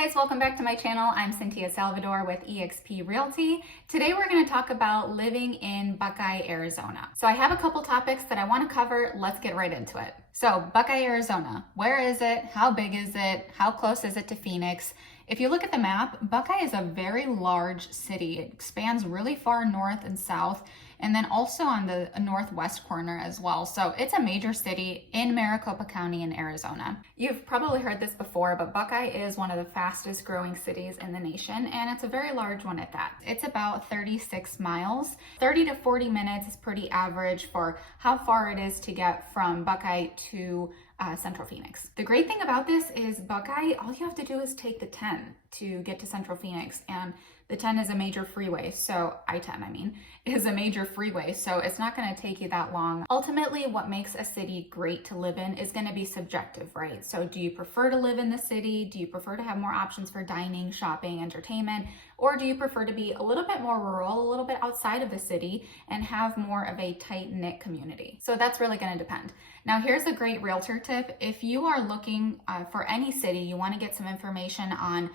guys, welcome back to my channel. I'm Sintia Salvador with eXp Realty. Today we're going to talk about living in Buckeye, Arizona. So I have a couple topics that I want to cover. Let's get right into it. So Buckeye, Arizona, where is it? How big is it? How close is it to Phoenix? If you look at the map, Buckeye is a very large city. It expands really far north and south, and then also on the northwest corner as well. So it's a major city in Maricopa County in Arizona. You've probably heard this before, but Buckeye is one of the fastest growing cities in the nation, and it's a very large one at that. It's about 36 miles. 30 to 40 minutes is pretty average for how far it is to get from Buckeye to Central Phoenix. The great thing about this is Buckeye, all you have to do is take the 10 to get to Central Phoenix, and the 10 is a major freeway, so I-10 is a major freeway, so it's not going to take you that long. Ultimately, what makes a city great to live in is going to be subjective, right? So do you prefer to live in the city? Do you prefer to have more options for dining, shopping, entertainment? Or do you prefer to be a little bit more rural, a little bit outside of the city, and have more of a tight-knit community? So that's really going to depend. Now, here's a great realtor tip. If you are looking for any city, you want to get some information on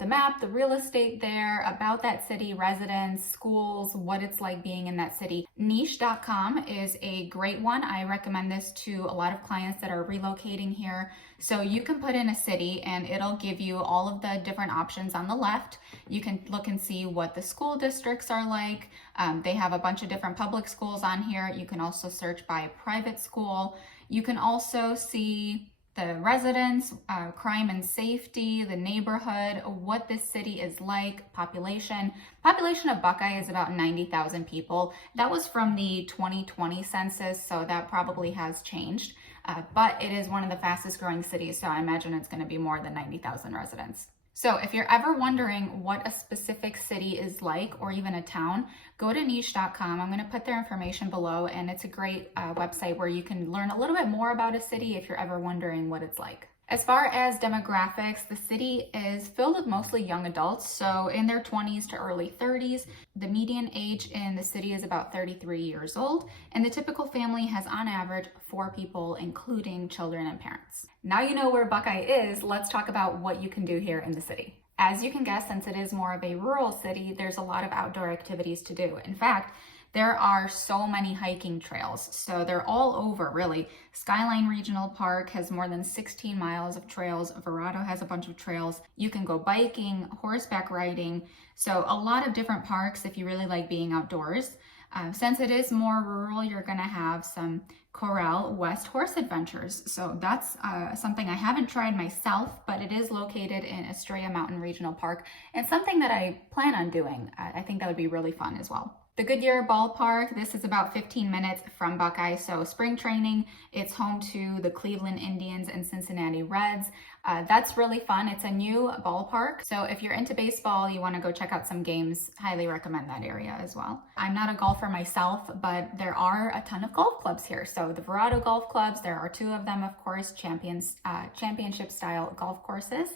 the map, the real estate there, about that city, residents, schools, what it's like being in that city. Niche.com is a great one. I recommend this to a lot of clients that are relocating here. So you can put in a city and it'll give you all of the different options on the left. You can look and see what the school districts are like. They have a bunch of different public schools on here. You can also search by private school. You can also see the residents, crime and safety, the neighborhood, what this city is like, population. Population of Buckeye is about 90,000 people. That was from the 2020 census, so that probably has changed. But it is one of the fastest growing cities, so I imagine it's going to be more than 90,000 residents. So if you're ever wondering what a specific city is like, or even a town, go to niche.com. I'm going to put their information below, and it's a great website where you can learn a little bit more about a city if you're ever wondering what it's like. As far as demographics, the city is filled with mostly young adults, so in their 20s to early 30s. The median age in the city is about 33 years old, and the typical family has on average 4 people, including children and parents. Now you know where Buckeye is, let's talk about what you can do here in the city. As you can guess, since it is more of a rural city, there's a lot of outdoor activities to do. In fact, there are so many hiking trails, so they're all over, really. Skyline Regional Park has more than 16 miles of trails. Verado has a bunch of trails. You can go biking, horseback riding, so a lot of different parks if you really like being outdoors. Since it is more rural, you're going to have some Corral West horse adventures. So that's something I haven't tried myself, but it is located in Estrella Mountain Regional Park, and something that I plan on doing. I think that would be really fun as well. The Goodyear Ballpark, this is about 15 minutes from Buckeye, so spring training, it's home to the Cleveland Indians and Cincinnati Reds. That's really fun. It's a new ballpark, so if you're into baseball, you want to go check out some games, highly recommend that area as well. I'm not a golfer myself, but there are a ton of golf clubs here. So the Verado Golf Clubs, there are 2 of them, of course, championship style golf courses.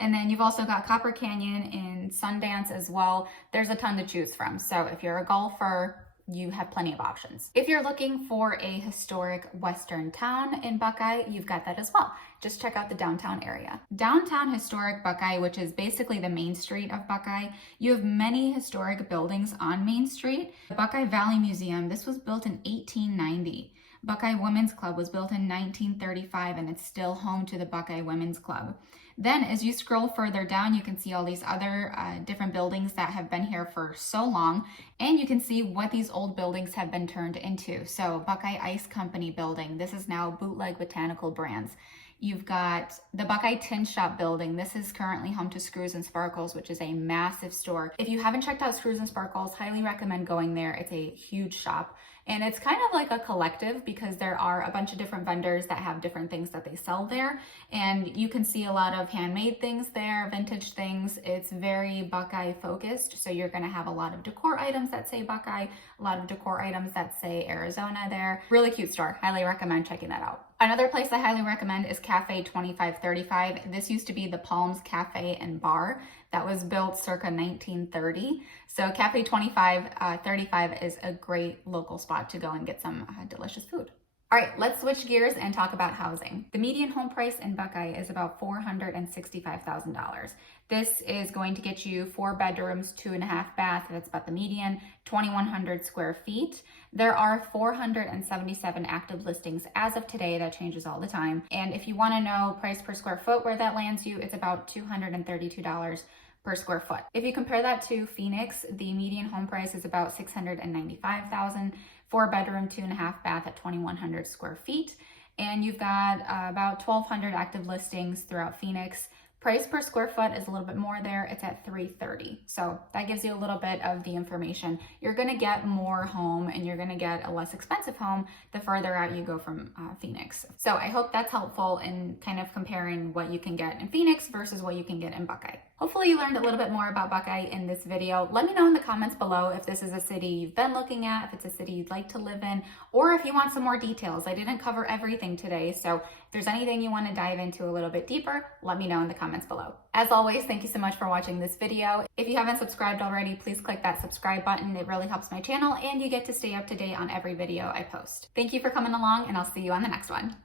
And then you've also got Copper Canyon in Sundance as well. There's a ton to choose from. So if you're a golfer, you have plenty of options. If you're looking for a historic Western town in Buckeye, you've got that as well. Just check out the downtown area. Downtown historic Buckeye, which is basically the main street of Buckeye, you have many historic buildings on Main Street. The Buckeye Valley Museum, this was built in 1890. Buckeye Women's Club was built in 1935, and it's still home to the Buckeye Women's Club. Then as you scroll further down, you can see all these other different buildings that have been here for so long, and you can see what these old buildings have been turned into. So Buckeye Ice Company building, this is now Bootleg Botanical Brands. You've got the Buckeye Tin Shop building. This is currently home to Screws and Sparkles, which is a massive store. If you haven't checked out Screws and Sparkles, highly recommend going there. It's a huge shop. And it's kind of like a collective because there are a bunch of different vendors that have different things that they sell there. And you can see a lot of handmade things there, vintage things. It's very Buckeye focused. So you're gonna have a lot of decor items that say Buckeye, a lot of decor items that say Arizona there. Really cute store, highly recommend checking that out. Another place I highly recommend is Cafe 2535. This used to be the Palms Cafe and Bar that was built circa 1930. So Cafe 2535 is a great local spot to go and get some delicious food. All right, let's switch gears and talk about housing. The median home price in Buckeye is about $465,000. This is going to get you 4 bedrooms, 2.5 baths. That's about the median, 2,100 square feet. There are 477 active listings as of today. That changes all the time. And if you want to know price per square foot where that lands you, it's about $232 per square foot. If you compare that to Phoenix, the median home price is about $695,000, 4 bedroom, 2.5 bath at 2,100 square feet. And you've got about 1,200 active listings throughout Phoenix. Price per square foot is a little bit more there. It's at $330. So that gives you a little bit of the information. You're going to get more home and you're going to get a less expensive home the further out you go from Phoenix. So I hope that's helpful in kind of comparing what you can get in Phoenix versus what you can get in Buckeye. Hopefully you learned a little bit more about Buckeye in this video. Let me know in the comments below if this is a city you've been looking at, if it's a city you'd like to live in, or if you want some more details. I didn't cover everything today, so if there's anything you want to dive into a little bit deeper, let me know in the comments below. As always, thank you so much for watching this video. If you haven't subscribed already, please click that subscribe button. It really helps my channel and you get to stay up to date on every video I post. Thank you for coming along and I'll see you on the next one.